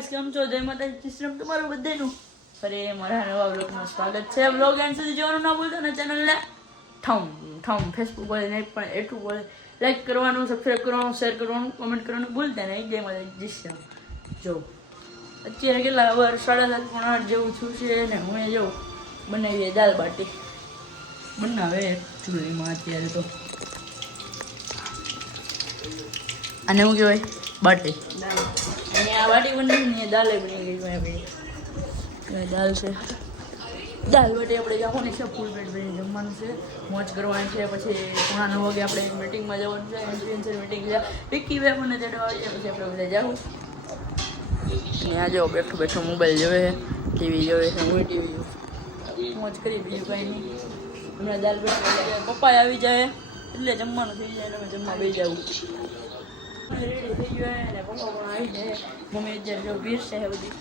Guys કેમ છો? જય માતાજી. સિસ્ટમ તમારું બધાનું અરે મારા નવા બ્લોગમાં સ્વાગત છે. બ્લોગ એન્ડ સુધી જોવાનું ના ભૂલતા ને ચેનલને ઠમ ઠમ ફેસબુક બોલે નહીં પણ એટલું બોલે લાઈક કરવાનું સબસ્ક્રાઈબ કરવાનું શેર કરવાનું કમેન્ટ કરવાનું ભૂલતા નહીં. જય માતાજી સિસ્ટમ જો, અત્યારે કેટલા વાર, સાડા સાત પોણા આઠ જેવું છું છે ને હું એ જો બનાવીએ દાલ બાટી. બનાવે ચૂલીમાં અત્યારે તો. અને શું કહેવાય? બાટી. અને આ બાટી બની ને દાલ છે. દાલ બાટી આપણે જવાનું છે, ફૂલ પેટ ભરીને જમવાનું છે. મોજ કરવાની છે, પછી પોણા નવ વાગે આપણે મિટિંગમાં જવાનું છે ઇન્ફ્લુએન્સર મિટિંગ છે. વિકી મને ચડવા આવી જાય પછી આપણે બધા જાવું ને આ જો બેઠો બેઠો મોબાઈલ જોવે ટીવી જોવે છે, હું મોજ કરી બીજું કાંઈ નહીં. હમણાં દાલ પપ્પા આવી જાય, એટલે જમવાનું થઈ જાય એટલે જમવા બેસી જવું મમ્મી ભીડ બધી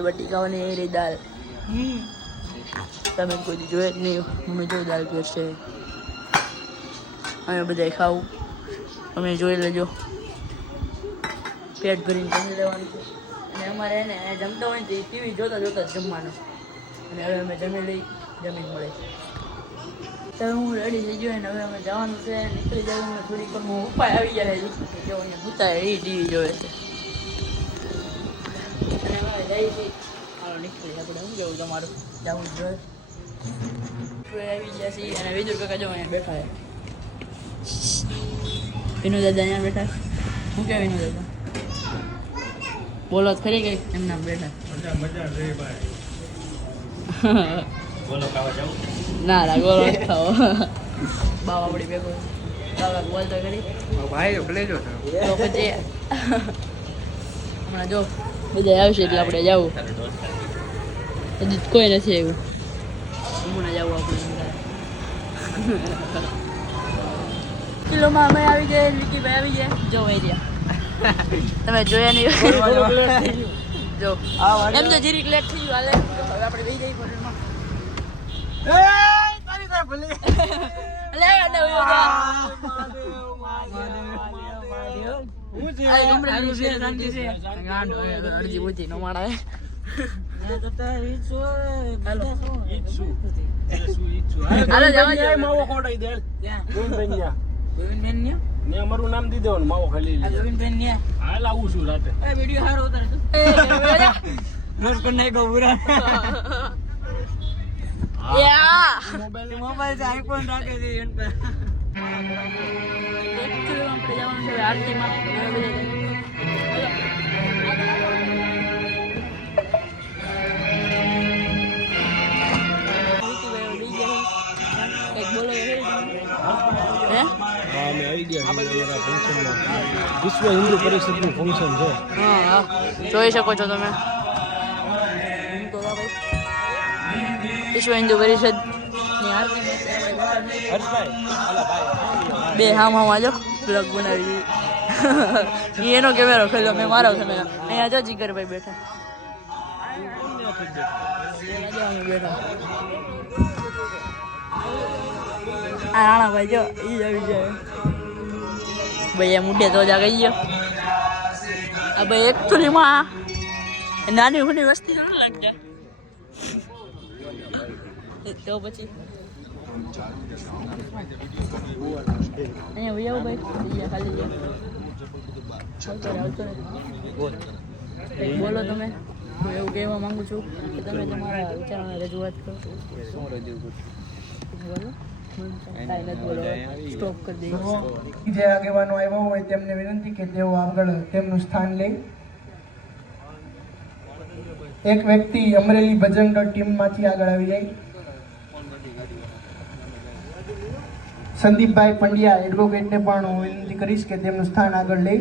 બાટી ખાવાની એ દાલ તમે કોઈ જોઈએ જ નહીં મમ્મી જો દાલ પીર છે અમે બધાય ખાવું તમે જોઈ લેજો પેટ ભરીને જમી લેવાનું છે અને અમારે એને જમતા હોય ને ટીવી જોતા જોતા જ જમવાનું અને હવે અમે જમી લઈ જમીન મળે તો હું રેડી થઈ ગયો ને હવે અમે જવાનું છે. નીકળી જવું ને થોડીક હું ઉપાય આવી જાય છે. જો અહીંયા ભૂતા એ ટીવી જોવે છે. અને હવે જઈ છે હાલો નીકળી આપણે. શું કેવું તમારું? જવું જોઈએ આવી ગયા છીએ અને વિદુર કાકા જો અહીંયા બેઠા છે. વિનુ દાદા અહીંયા બેઠા શું કે વિનુ દાદા? બોલો ખરી કઈ એમના બેઠા મજા મજા રે ભાઈ. બોલો ખાવા જાવ ના ના ગોલો ખાઓ બાવા પડી ભેગો. બાવા બોલતો કરી ભાઈ ભલે જો તો. પછી હમણાં જો બધા આવશે એટલે આપણે જવું. હજી કોઈ નથી આવ્યું. હમણાં જાવું આપણે કિલોમાં અમે આવી ગયા વિકીભાઈ આવી ગયા. જો તમે જોયા નહીં. જો. એમ તો જીરીક લેટ થઈ ગયું હાલે. હવે આપણે બેસી જઈએ. હોટલમાં લે અમારું નામ દીધો માવો ખાલી હાલ આવું છું રાતે એ વિડિયો હારો રોજ કર નહીં કહું બુરા યા મોબાઈલ મોબાઈલ છે આઈફોન રાખે છે એન પર. એકચ્યુઅલી આપણે જવાનું છે આરતીમાં વિશ્વ હિન્દુ પરિષદનું ફંક્શન છે હા હા. જોઈ શકો છો તમે. વિશ્વ હિન્દુ પરિષદ બે હામ હા આજો. બ્લોગ બનાવી એનો કેમેરો ખેલો મેં મારો કેમેરો. અહીંયા જો જીગરભાઈ બેઠા. જો આ રાણાભાઈ જો, ઈ જ આવી ભાઈ એ મુઢે તો જા ગયો. આ ભાઈ એકચુઅલીમાં નાની હુની વસ્તી લાગતા. તો પછી? અહીંયા ભાઈ? ભાઈ ખાલી બોલો તમે. હું એવું કહેવા માંગુ છું કે તમે તમારા વિચારોને રજૂઆત કરો. શું રજૂ બોલો જે આગેવાનો આવ્યા હોય તેમને વિનંતી કે તેઓ આગળ તેમનું સ્થાન લે. એક વ્યક્તિ અમરેલી ભજન ટીમમાંથી આગળ આવી જાય. સંદીપભાઈ પંડ્યા એડવોકેટને પણ હું વિનંતી કરીશ કે તેમનું સ્થાન આગળ લે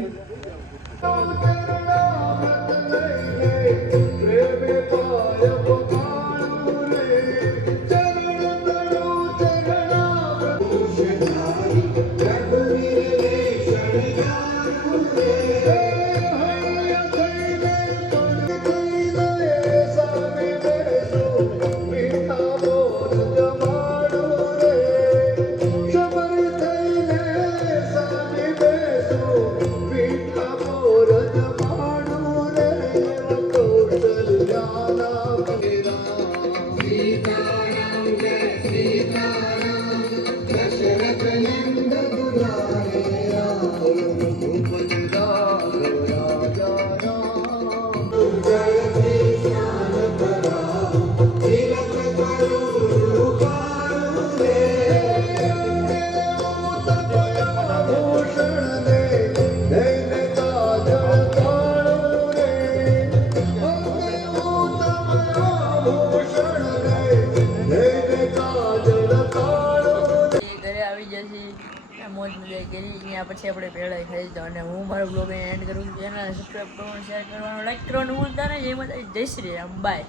ત્યાં પછી આપણે પહેલાં ખાઈ જાઓ અને હું મારો બ્લોગ એન્ડ કરું છું. ચેનલ સબસ્ક્રાઈબ કરવાનું શેર કરવાનું લાઈક કરવાનું ભૂલતા નહીં જય માતા જય શ્રી રામ બાય